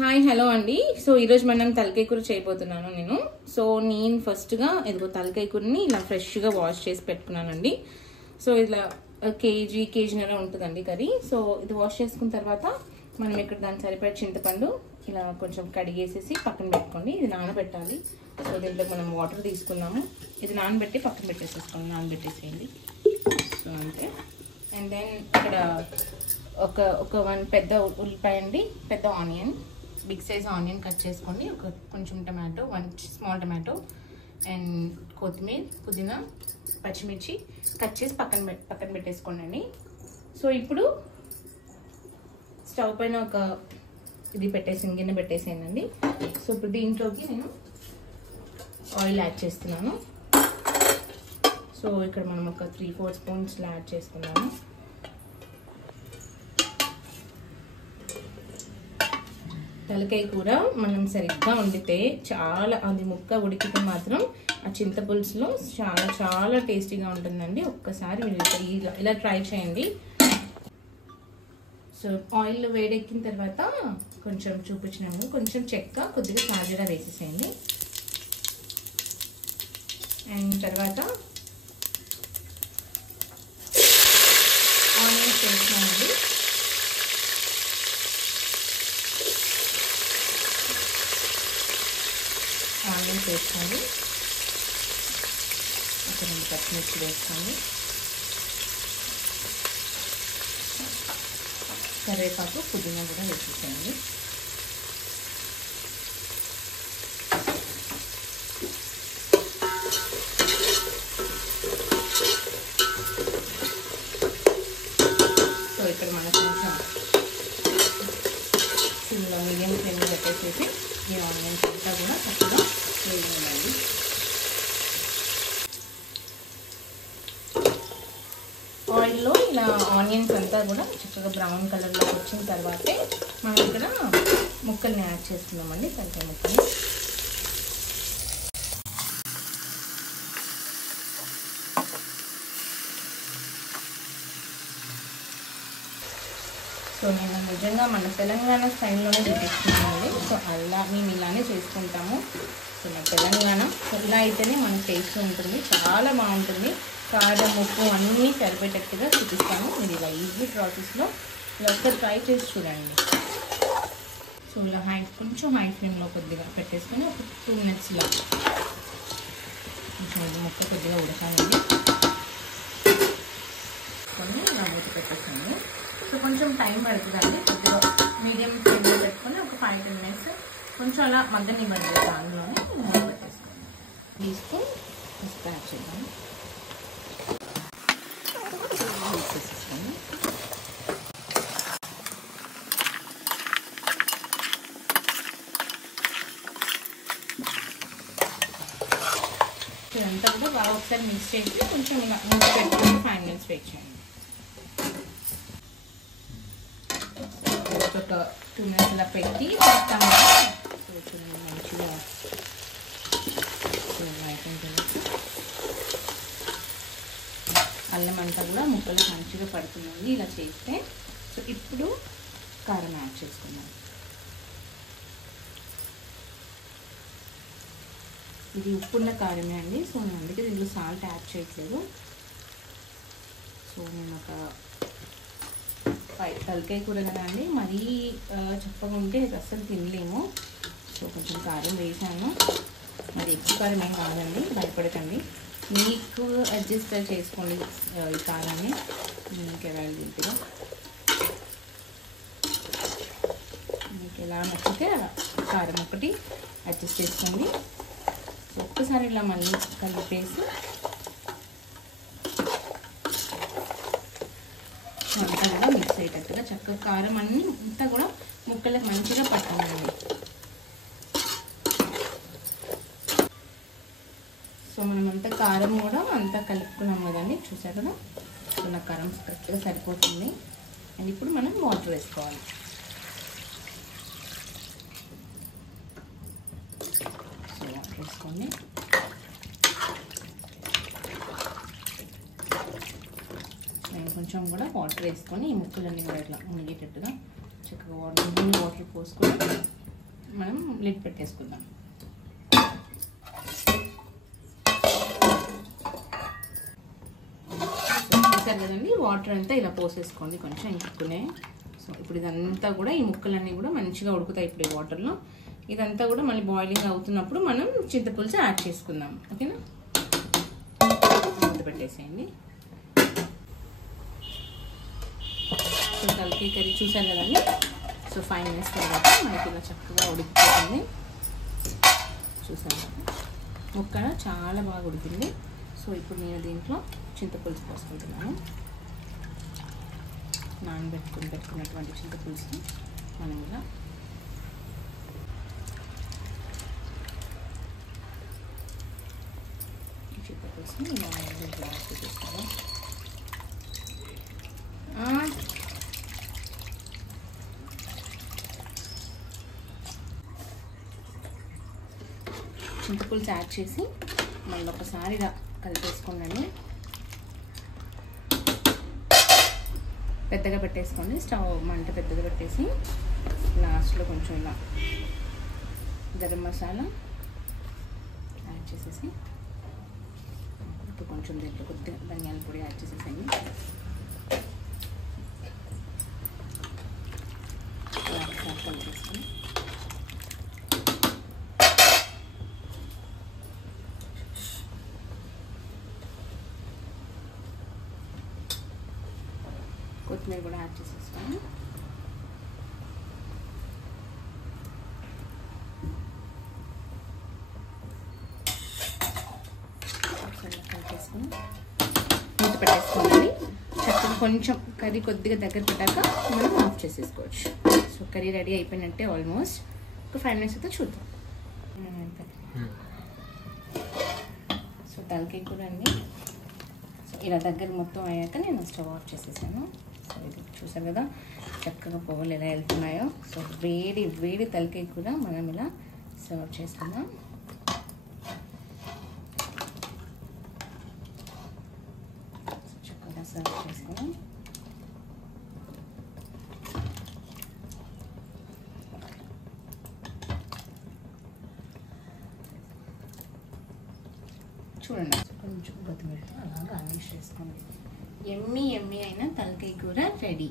Hi hello అండి. So ఈరోజు మనం తలకాయ కూర చేయబోతున్నాను నేను. సో నేను ఫస్ట్గా ఇదిగో తలకాయ కూరని ఇలా ఫ్రెష్గా వాష్ చేసి పెట్టుకున్నానండి. సో ఇలా కేజీన్నర ఉంటుందండి కర్రీ. సో ఇది వాష్ చేసుకున్న తర్వాత మనం ఇక్కడ దాని సరిపడే చింతపండు ఇలా కొంచెం కడిగేసేసి పక్కన పెట్టుకోండి. ఇది నానబెట్టాలి. సో దీంట్లో మనం వాటర్ తీసుకున్నాము. ఇది నానబెట్టి పక్కన పెట్టేసేసుకోండి, నానబెట్టేసేయండి. సో అంతే. అండ్ దెన్ ఇక్కడ ఒక వన్ పెద్ద ఉల్లిపాయ అండి, పెద్ద onion, big size onion cut చేసుకోండి. కొంచెం టమాటో, 1 స్మాల్ టమాటో అండ్ కొత్తిమీర, పుదీనా, పచ్చిమిర్చి కట్ చేసి పక్కన పెట్టేసుకోండి అండి. సో ఇప్పుడు స్టవ్ పైన ఒక గిన్నె పెట్టేసేయండి. సో ఇప్పుడు దీంట్లోకి నేను ఆయిల్ యాడ్ చేస్తున్నాను. సో ఇక్కడ మనం ఒక 3-4 స్పూన్స్ యాడ్ చేసుకున్నాము. తలకాయ కూర మనం సరిగ్గా వండితే చాలా, అది ముక్క ఉడికితే మాత్రం ఆ చింతపులుసులో చాలా చాలా టేస్టీగా ఉంటుందండి. ఒక్కసారి మీరు ఇలా ట్రై చేయండి. సో ఆయిల్ వేడెక్కిన తర్వాత కొంచెం చూపించినాము, కొంచెం చెక్క, కొద్దిగా సాజీరా వేసేసేయండి. అండ్ తర్వాత ఆనియన్స్ వేసినామండి. ఆనియన్స్ వేసుకోండి. ఒక 2 పచ్చిమిర్చి వేసుకోండి. కరివేపాకు, పుదీనా కూడా వేసేసేయండి. సో ఇక్కడ మనకు కొంచెం సిమ్లో మీడియం ఫ్లేమ్లో పెట్టేసేసి ఈ ఆనియన్స్ అంతా కూడా చక్కగా వేయాలండి. ఆయిల్లో ఇలా ఆనియన్స్ అంతా కూడా చక్కగా బ్రౌన్ కలర్లో వచ్చిన తర్వాతే మనం ఇక్కడ ముక్కల్ని యాడ్ చేసుకున్నామండి, తలకాయ ముక్కలు. సో నేను నిజంగా మన తెలంగాణ స్టైల్లోనే చూపిస్తున్నానండి. సో మేము ఇలానే చేసుకుంటాము. సో మన తెలంగాణ ఇలా అయితేనే మన టేస్ట్ ఉంటుంది, చాలా బాగుంటుంది. కారం, ఉప్పు అన్నీ సరిపోయేటట్టుగా చూపిస్తాము. మీరు ఇలా ఈజీ ప్రాసెస్లో ఇలా ఒక్కటి ట్రై చేసి చూడండి. సో ఇలా కొంచెం హై ఫ్లేమ్లో కొద్దిగా పెట్టేసుకొని ఒక 2 minutes ఇలా కొంచెం ముక్క కొద్దిగా ఉడకాలండి. కొన్ని ఇలా మూత పెట్టేసాను. సో కొంచెం టైం పడుతుందండి. కొద్దిగా మీడియం ఫ్లేమ్లో పెట్టుకొని ఒక 5-10 minutes కొంచెం అలా మగ్గనివ్వండి. దానిలోనే మూత పెట్టేసుకోండి. తీసుకొని యాడ్ చేద్దాం. వేసేసుకోండి. ఇదంతా కూడా బాగా ఒకసారి మిక్స్ చేసి కొంచెం ఇలా మూత పెట్టుకొని 5 minutes వెయిట్ చేయండి. ఒక 2 minutes ఇలా పెట్టి పెడతాము. మంచిగా అల్లం అంతా కూడా ముక్కలు మంచిగా పడుతుందండి ఇలా చేస్తే. సో ఇప్పుడు కారం యాడ్ చేసుకుందాం. ఇది ఉప్పున్న కారమే అండి. సో నేను అందుకే దీంట్లో సాల్ట్ యాడ్ చేయట్లేదు. సో నేను ఒక తలకాయ కూర కదా అండి, మరీ చప్పగా ఉంటే అస్సలు తినలేము. సో కొంచెం కారం వేసాను. మరి ఎక్కువ కారం ఏం కాదండి, భయపడకండి. మీకు అడ్జస్ట్ చేసుకోండి ఈ కారాన్ని, మీకు అవైలబిలిటీగా మీకు ఎలా నచ్చితే అలా కారం ఒకటి అడ్జస్ట్ చేసుకోండి. ఒక్కసారి ఇలా మళ్ళీ కలిపేసి అంతా కూడా మిక్స్ అయ్యేటట్టుగా చక్కగా కారం అన్నీ అంతా కూడా ముక్కలకు మంచిగా పట్టాలండి. సో మనం అంతా కారం కూడా అంతా కలుపుకున్నాం కదండి, చూసారు కదా. సో నా కారం కరెక్ట్గా సరిపోతుంది. అండ్ ఇప్పుడు మనం వాటర్ వేసుకోవాలి. సో వాటర్ వేసుకోండి. నేను కొంచెం కూడా వాటర్ వేసుకొని ఈ ముక్కలన్నీ కూడా ఇట్లా మునిగేటట్టుగా చక్కగా వాటర్ పోసుకొని మనం లిడ్ పెట్టేసుకుందాం. చూసారు కదండి, వాటర్ అంతా ఇలా పోసేసుకోండి కొంచెం ఇంకునే. సో ఇప్పుడు ఇదంతా కూడా ఈ ముక్కలన్నీ కూడా మంచిగా ఉడుకుతాయి ఇప్పుడు ఈ వాటర్లో. ఇదంతా కూడా మళ్ళీ బాయిలింగ్ అవుతున్నప్పుడు మనం చింతపులుసు యాడ్ చేసుకుందాం. ఓకేనా, మూత పెట్టేసేయండి. సో తలకాయ కర్రీ చూసారు కదండి. సో 5 minutes తర్వాత మనకి ఇలా చక్కగా ఉడికిపోతుంది. చూసారు కదా, ముక్క చాలా బాగా ఉడికింది. సో ఇప్పుడు నేను దీంట్లో చింతపులుసు పోసుకుంటున్నాను. పెట్టుకున్నటువంటి చింతపులుసుని మనం ఇలా చింతపులుసుని ఇలా గ్లాస్ తీసుకోవాలి. చింతపులుసు యాడ్ చేసి మళ్ళీ ఒకసారి ఇలా కలిపేసుకోండి. పెద్దగా పెట్టేసుకోండి, స్టవ్ మంట పెద్దగా పెట్టేసి లాస్ట్లో కొంచెం ఇలా గరం మసాలా యాడ్ చేసేసి ఇప్పుడు కొంచెం దీంట్లో కొద్దిగా ధనియాల పొడి యాడ్ చేసేసేయండి. కలిపేసుకొని కొత్తిమీర కూడా యాడ్ చేసేసుకోండి. కలిపేసుకొని మూత పెట్టేసుకోండి. చక్కగా కొంచెం కర్రీ కొద్దిగా దగ్గర పెట్టాక మనం ఆఫ్ చేసేసుకోవచ్చు. సో కర్రీ రెడీ అయిపోయినట్టే ఆల్మోస్ట్. ఒక 5 minutes అయితే చూద్దాం. సో తలకాయ కూర అండి. సో ఇలా దగ్గర మొత్తం అయ్యాక నేను స్టవ్ ఆఫ్ చేసేసాను. సో ఇది చూసారు కదా చక్కగా పువ్వులు ఎలా వెళ్తున్నాయో. సో వేడి వేడి తలకాయ కూర మనం ఇలా సర్వ్ చేసుకుందాం. చక్కగా సర్వ్ చేసుకుందాం. చూడండి, కొంచెం కొత్తిమీర అలా గార్నిష్ చేసుకోండి. ఎమ్మి ఎమ్మి అయిన తలకాయ కూర రెడీ.